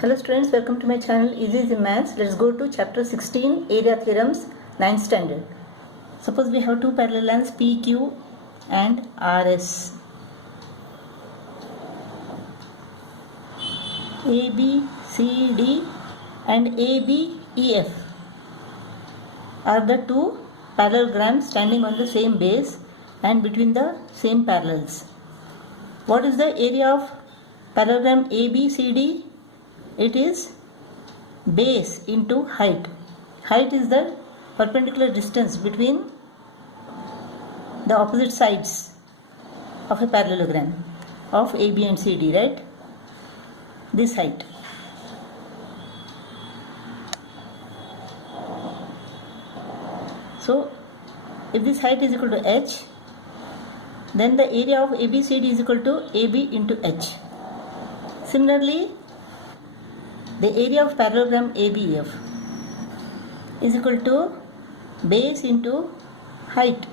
Hello students, welcome to my channel Easy Maths. Let's go to chapter 16 area theorems 9th standard. Suppose we have two parallel lines PQ and RS. ABCD and ABEF are the two parallelograms standing on the same base and between the same parallels. What is the area of parallelogram ABCD? It is base into height. Height is the perpendicular distance between the opposite sides of a parallelogram of AB and CD, right? This height. So, if this height is equal to h, then the area of ABCD is equal to AB into h. Similarly, the area of parallelogram ABF is equal to base into height.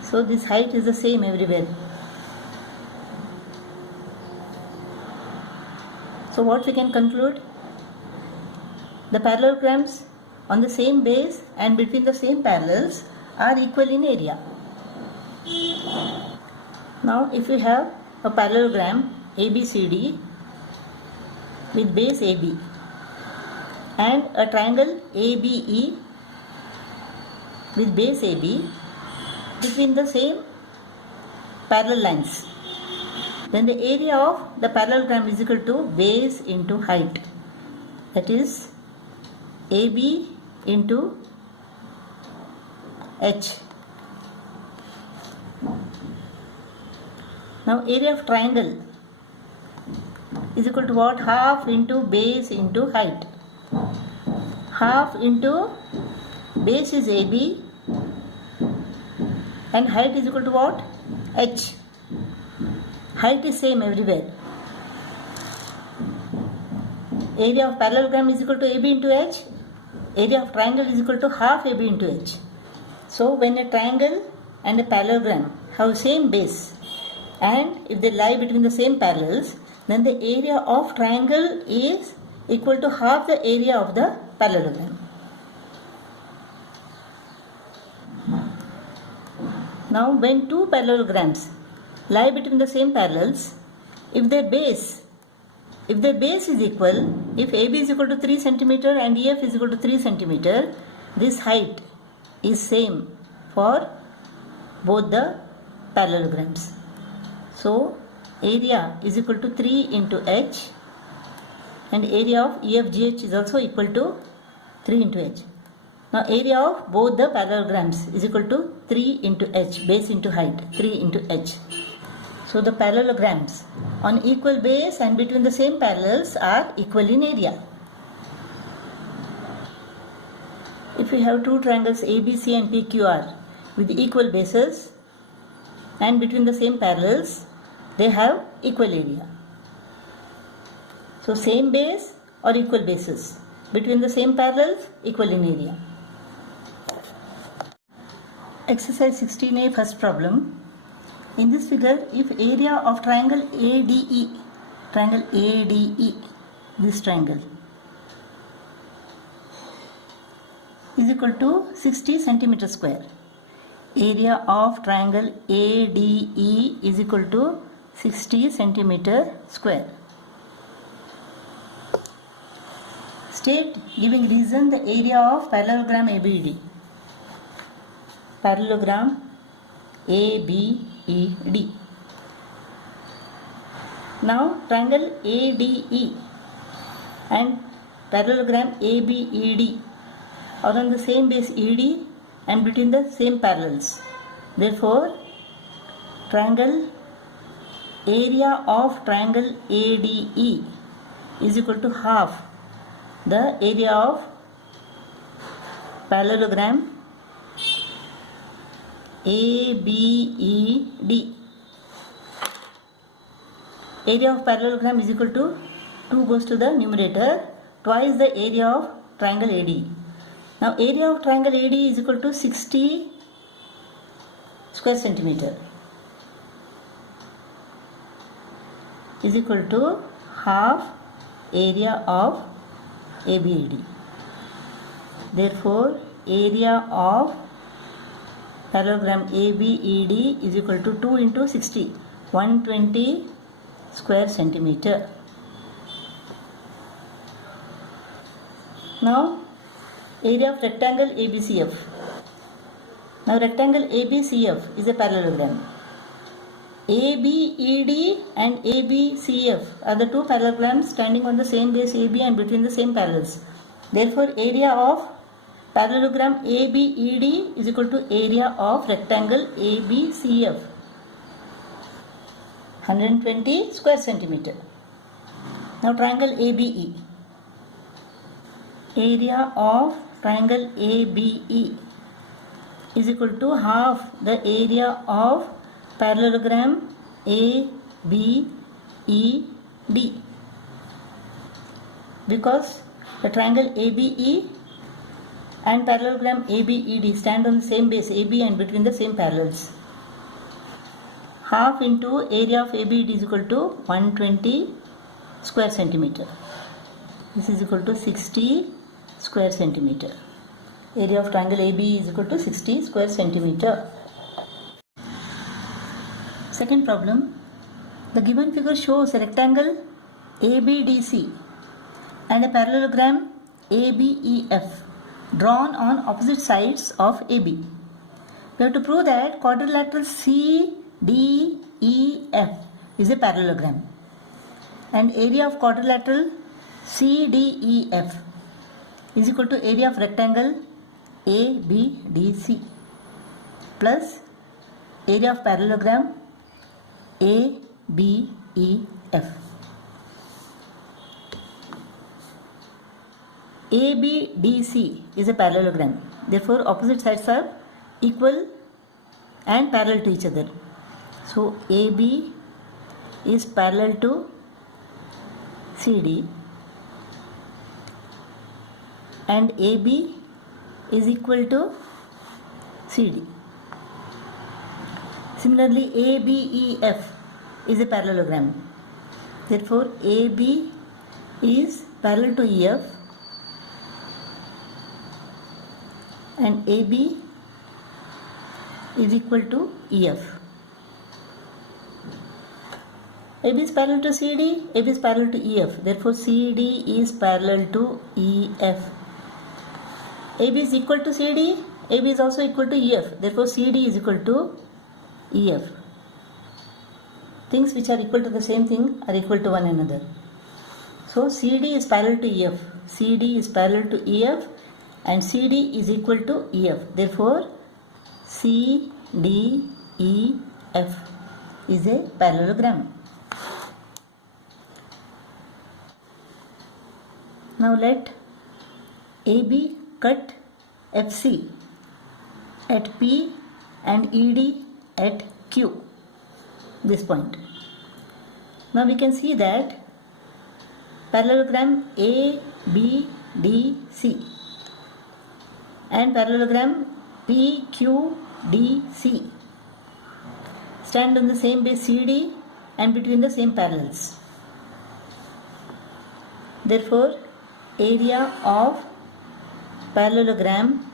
So this height is the same everywhere. So what we can conclude? The parallelograms on the same base and between the same parallels are equal in area. Now if we have a parallelogram ABCD with base AB and a triangle ABE with base AB between the same parallel lines, then the area of the parallelogram is equal to base into height, that is AB into h. Now area of triangle is equal to what? Half into base into height. Half into base is AB and height is equal to what? H. Height is same everywhere. Area of parallelogram is equal to AB into H. Area of triangle is equal to half AB into H. So when a triangle and a parallelogram have same base and if they lie between the same parallels, then the area of triangle is equal to half the area of the parallelogram. Now when two parallelograms lie between the same parallels, if their base is equal, if AB is equal to 3 cm and EF is equal to 3 cm, this height is same for both the parallelograms. So area is equal to 3 into h and area of EFGH is also equal to 3 into h. Now area of both the parallelograms is equal to 3 into h, base into height, 3 into h. So the parallelograms on equal base and between the same parallels are equal in area. If we have two triangles ABC and PQR with equal bases and between the same parallels, they have equal area. So same base or equal bases between the same parallels, equal in area. Exercise 16a, first problem. In this figure, if area of triangle ADE, this triangle is equal to 60 centimeter square. Area of triangle ADE is equal to 60 centimeter square. State, giving reason, the area of parallelogram ABED. Parallelogram ABED. Now triangle ADE and parallelogram ABED are on the same base ED and between the same parallels. Therefore, area of triangle ADE is equal to half the area of parallelogram ABED. Area of parallelogram is equal to 2 goes to the numerator, twice the area of triangle AD. Now area of triangle AD is equal to 60 square centimeter. is equal to half area of ABED. Therefore, area of parallelogram ABED is equal to 2 into 60, 120 square centimeter. Now, area of rectangle ABCF. Now, rectangle ABCF is a parallelogram. ABED and ABCF are the two parallelograms standing on the same base AB and between the same parallels. Therefore, area of parallelogram ABED is equal to area of rectangle ABCF, 120 square centimeter. Now, triangle ABE. Area of triangle ABE is equal to half the area of parallelogram ABED, because the triangle ABE and parallelogram ABED stand on the same base AB and between the same parallels. Half into area of ABED is equal to 120 square centimeter. This is equal to 60 square centimeter. Area of triangle AB is equal to 60 square centimeter. Second problem. The given figure shows a rectangle ABDC and a parallelogram ABEF drawn on opposite sides of AB. We have to prove that quadrilateral CDEF is a parallelogram and area of quadrilateral CDEF is equal to area of rectangle ABDC plus area of parallelogram ABEF. ABDC is a parallelogram. Therefore, opposite sides are equal and parallel to each other. So, AB is parallel to CD and AB is equal to CD. Similarly, ABEF is a parallelogram. Therefore, AB is parallel to EF and AB is equal to EF. AB is parallel to CD, AB is parallel to EF. Therefore, CD is parallel to EF. AB is equal to CD, AB is also equal to EF. Therefore, CD is equal to EF. Things which are equal to the same thing are equal to one another. So, CD is parallel to EF. CD is parallel to EF and CD is equal to EF. Therefore, CDEF is a parallelogram. Now let AB cut FC at P and ED at Q, this point. Now we can see that parallelogram ABDC and parallelogram PQDC stand on the same base CD and between the same parallels. Therefore, area of parallelogram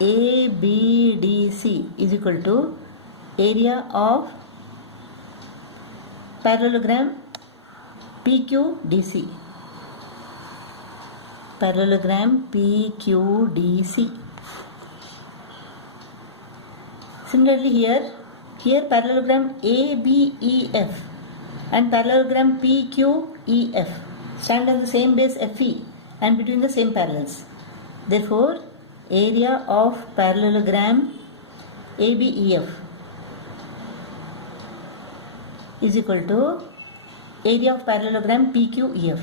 ABDC is equal to area of parallelogram PQDC. Parallelogram PQDC. Similarly here parallelogram ABEF and parallelogram PQEF stand on the same base FE and between the same parallels. Therefore, area of parallelogram ABEF is equal to area of parallelogram PQEF.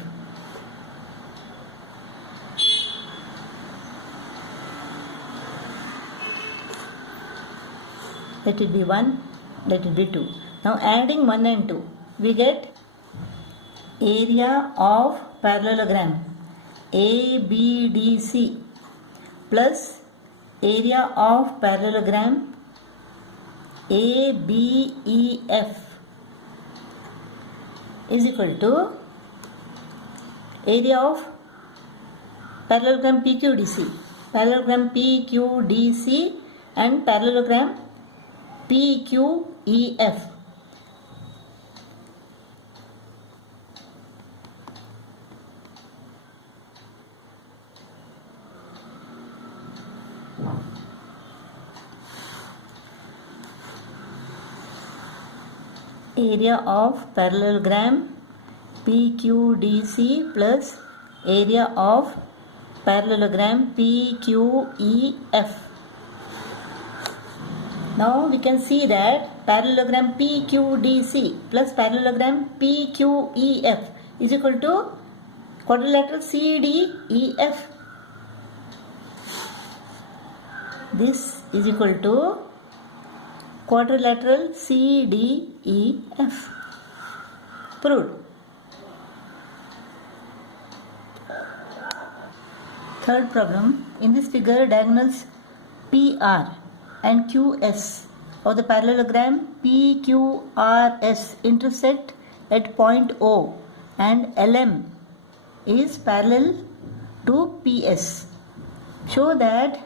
Let it be 1, let it be 2. Now adding 1 and 2, we get area of parallelogram ABDC plus area of parallelogram ABEF is equal to area of parallelogram PQDC. Parallelogram PQDC and parallelogram PQEF. Area of parallelogram PQDC plus area of parallelogram PQEF. Now we can see that parallelogram PQDC plus parallelogram PQEF is equal to quadrilateral CDEF. This is equal to quadrilateral CDEF. Proved. Third problem. In this figure, diagonals PR and QS of the parallelogram PQRS intersect at point O and LM is parallel to PS. Show that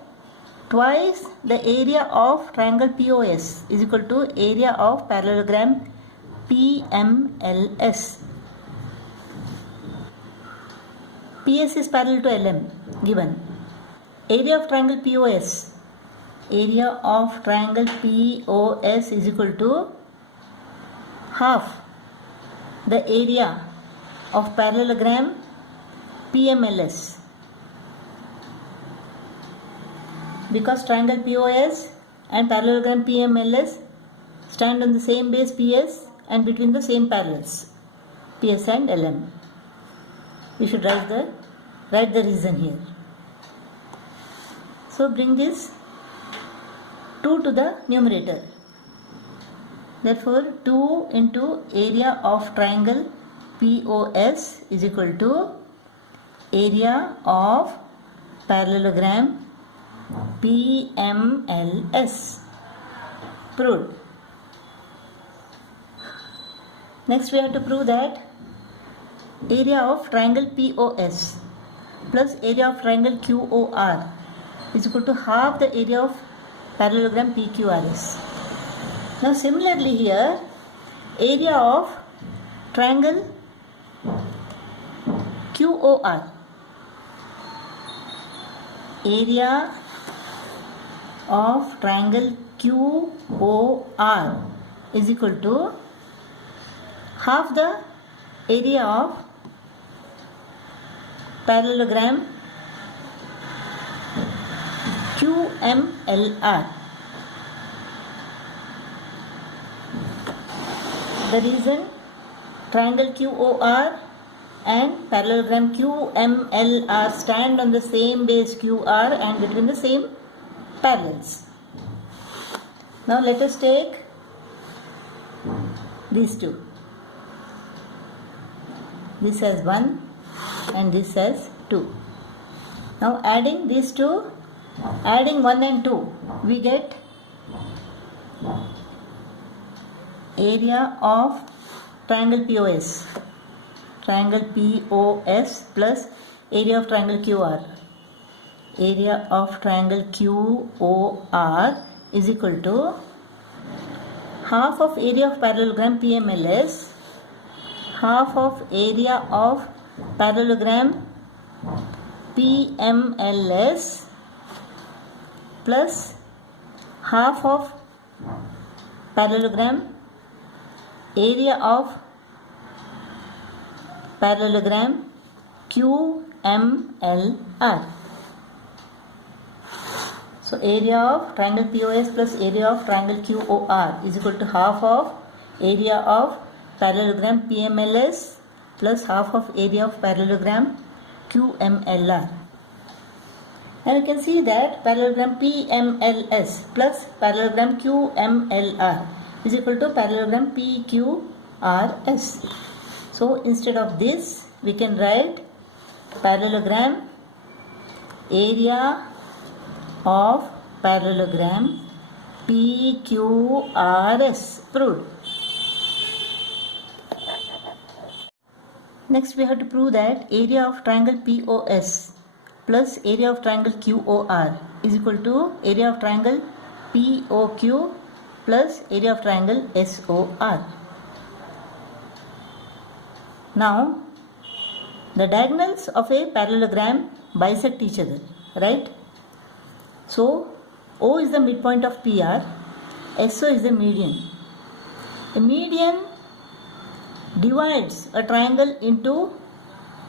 twice the area of triangle POS is equal to area of parallelogram PMLS. PS is parallel to LM given. Area of triangle POS. Area of triangle POS is equal to half the area of parallelogram PMLS. Because triangle POS and parallelogram PMLS stand on the same base PS and between the same parallels PS and LM. We should write the reason here. So bring this 2 to the numerator. Therefore 2 into area of triangle POS is equal to area of parallelogram PMLS. Proved. Next we have to prove that area of triangle POS plus area of triangle QOR is equal to half the area of parallelogram PQRS. Now similarly here, area of triangle QOR, area of triangle QOR is equal to half the area of parallelogram QMLR. The reason triangle QOR and parallelogram QMLR stand on the same base QR and between the same parallels. Now let us take these two. This as 1 and this as 2. Now adding these two, adding 1 and 2, we get area of triangle POS. Triangle POS plus area of triangle QR. Area of triangle QOR is equal to half of area of parallelogram PMLS, half of area of parallelogram PMLS plus half of parallelogram area of parallelogram QMLR. So area of triangle POS plus area of triangle QOR is equal to half of area of parallelogram PMLS plus half of area of parallelogram QMLR. Now you can see that parallelogram PMLS plus parallelogram QMLR is equal to parallelogram PQRS. So instead of this, we can write parallelogram area of parallelogram PQRS. Proved. Next we have to prove that area of triangle POS plus area of triangle QOR is equal to area of triangle POQ plus area of triangle SOR. Now the diagonals of a parallelogram bisect each other, right? So O is the midpoint of PR, SO is the median. The median divides a triangle into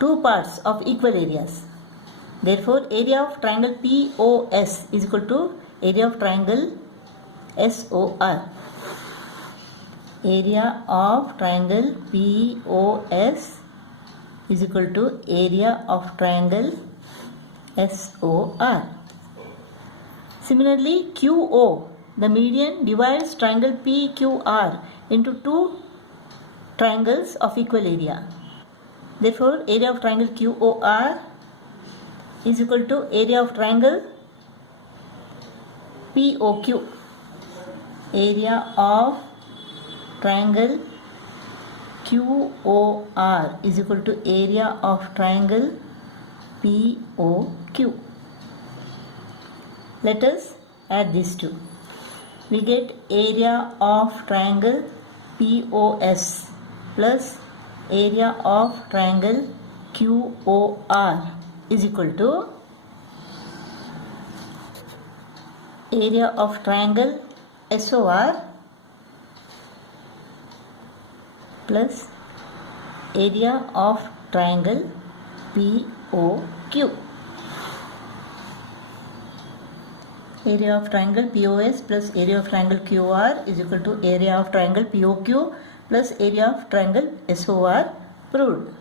two parts of equal areas. Therefore, area of triangle POS is equal to area of triangle SOR. Area of triangle POS is equal to area of triangle SOR. Similarly, QO, the median, divides triangle PQR into two triangles of equal area. Therefore, area of triangle QOR is equal to area of triangle POQ. Area of triangle QOR is equal to area of triangle POQ. Let us add these two. We get area of triangle POS plus area of triangle QOR is equal to area of triangle SOR plus area of triangle POQ. Area of triangle POS plus area of triangle QR is equal to area of triangle POQ plus area of triangle SOR proved.